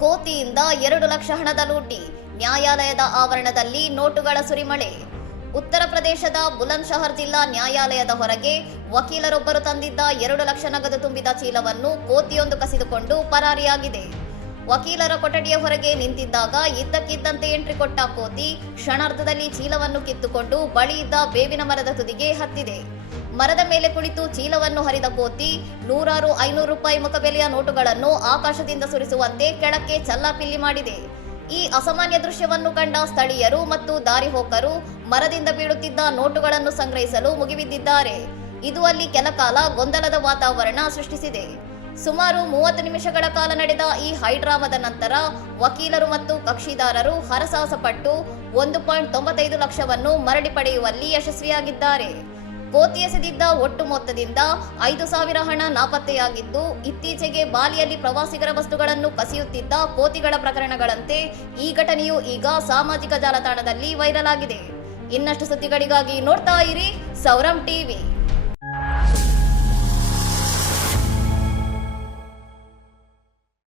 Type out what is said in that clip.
ಕೋತಿಯಿಂದ 2 ಲಕ್ಷ ಹಣದ ಲೂಟಿ, ನ್ಯಾಯಾಲಯದ ಆವರಣದಲ್ಲಿ ನೋಟುಗಳ ಸುರಿಮಳೆ. ಉತ್ತರ ಪ್ರದೇಶದ ಬುಲಂದ್ಶಹರ್ ಜಿಲ್ಲಾ ನ್ಯಾಯಾಲಯದ ಹೊರಗೆ ವಕೀಲರೊಬ್ಬರು ತಂದಿದ್ದ 2 ಲಕ್ಷ ನಗದು ತುಂಬಿದ ಚೀಲವನ್ನು ಕೋತಿಯೊಂದು ಕಸಿದುಕೊಂಡು ಪರಾರಿಯಾಗಿದೆ. ವಕೀಲರ ಕೊಠಡಿಯ ಹೊರಗೆ ನಿಂತಿದ್ದಾಗ ಇದ್ದಕ್ಕಿದ್ದಂತೆ ಎಂಟ್ರಿ ಕೊಟ್ಟ ಕೋತಿ ಕ್ಷಣಾರ್ಧದಲ್ಲಿ ಚೀಲವನ್ನು ಕಿತ್ತುಕೊಂಡು ಬಳಿ ಇದ್ದ ಬೇವಿನ ಮರದ ತುದಿಗೆ ಹತ್ತಿದೆ. ಮರದ ಮೇಲೆ ಕುಳಿತು ಚೀಲವನ್ನು ಹರಿದ ಕೋತಿ ನೂರಾರು 500 ರೂಪಾಯಿ ಮುಖಬೆಲೆಯ ನೋಟುಗಳನ್ನು ಆಕಾಶದಿಂದ ಸುರಿಸುವಂತೆ ಕೆಳಕ್ಕೆ ಚಲ್ಲಾಪಿಲ್ಲಿ ಮಾಡಿದೆ. ಈ ಅಸಾಮಾನ್ಯ ದೃಶ್ಯವನ್ನು ಕಂಡ ಸ್ಥಳೀಯರು ಮತ್ತು ದಾರಿಹೋಕರು ಮರದಿಂದ ಬೀಳುತ್ತಿದ್ದ ನೋಟುಗಳನ್ನು ಸಂಗ್ರಹಿಸಲು ಮುಗಿಬಿದ್ದಿದ್ದಾರೆ. ಇದು ಅಲ್ಲಿ ಕೆಲಕಾಲ ಗೊಂದಲದ ವಾತಾವರಣ ಸೃಷ್ಟಿಸಿದೆ. ಸುಮಾರು 30 ನಿಮಿಷಗಳ ಕಾಲ ನಡೆದ ಈ ಹೈಡ್ರಾಮಾದ ನಂತರ ವಕೀಲರು ಮತ್ತು ಕಕ್ಷಿದಾರರು ಹರಸಾಹಸ ಪಟ್ಟು 1.95 ಲಕ್ಷವನ್ನು ಮರಳಿ ಪಡೆಯುವಲ್ಲಿ ಯಶಸ್ವಿಯಾಗಿದ್ದಾರೆ. ಕೋತಿ ಎಸೆದಿದ್ದ ಒಟ್ಟು ಮೊತ್ತದಿಂದ 5,000 ಹಣ ನಾಪತ್ತೆಯಾಗಿದ್ದು, ಇತ್ತೀಚೆಗೆ ಬಾಲಿಯಲ್ಲಿ ಪ್ರವಾಸಿಗರ ವಸ್ತುಗಳನ್ನು ಕಸಿಯುತ್ತಿದ್ದ ಕೋತಿಗಳ ಪ್ರಕರಣಗಳಂತೆ ಈ ಘಟನೆಯು ಈಗ ಸಾಮಾಜಿಕ ಜಾಲತಾಣದಲ್ಲಿ ವೈರಲ್ ಆಗಿದೆ. ಇನ್ನಷ್ಟು ಸುದ್ದಿಗಳಿಗಾಗಿ ನೋಡ್ತಾ ಇರಿ ಸೌರಂ ಟಿವಿ.